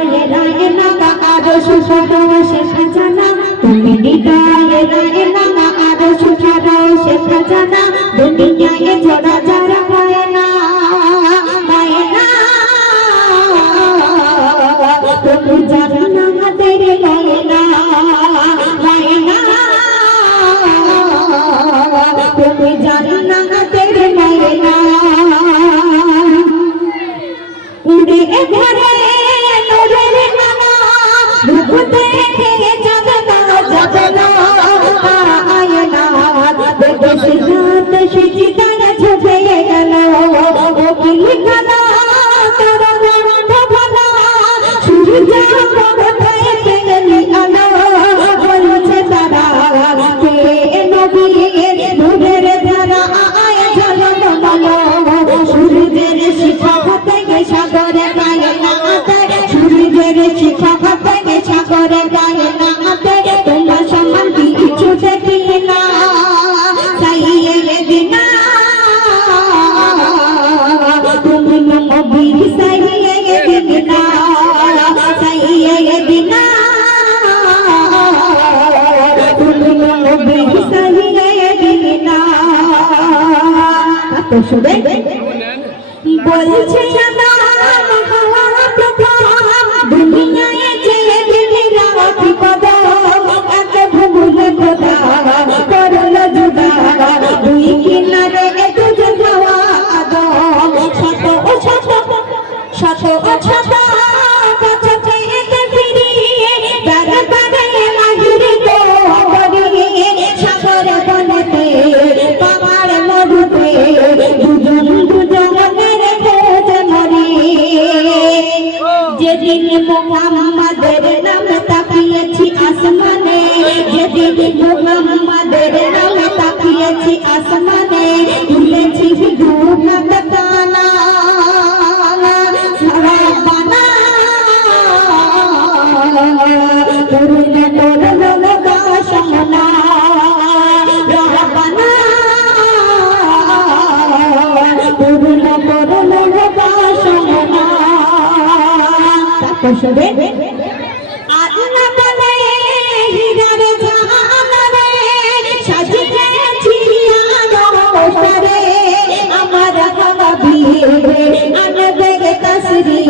হৃদয়ে রায় নামা আরও সুসারো সে খাজানা তুমি হৃদয়ে রায় নামা আরও সুসারো সে খাজানা দুনিয়ায় জোড়া যারা পায় না। তুমি জানো না আমাদের লয় না তুমি জানো না আমাদের লয় না। উড়ে ঘরে সিদ্ধান্ত বলছে জানান হওয়া যেদিন মোহাম্মদের নামে তাকিয়েছি আসমানে। তুলেছি দুহাত কানা সারাবানা করুণা করুণ গাশমনা রাবানা করুণা করুণ গাশমনা তারপর শুনে रे अनबग तस्वीर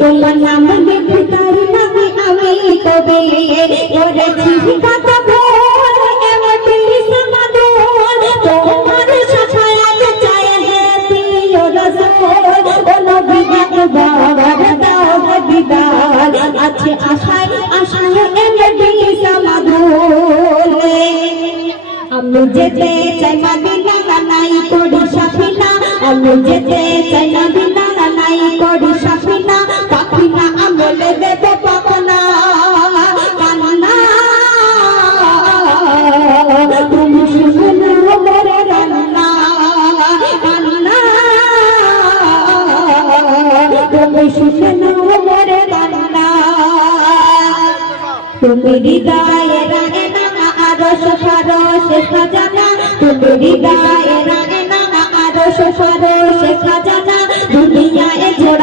তোমার নাম আমি যেতে চাই মদিনা নাই করি সাফিনা। আমি যেতে চাই মদিনা নাই করি সাফিনা। পাখিনা আমলে দেব তুমি শুনে মোরে রান্না। না আরও সফারো শেখা জানা তুমি হৃদয়ে রাগে না দুনিয়া সফারো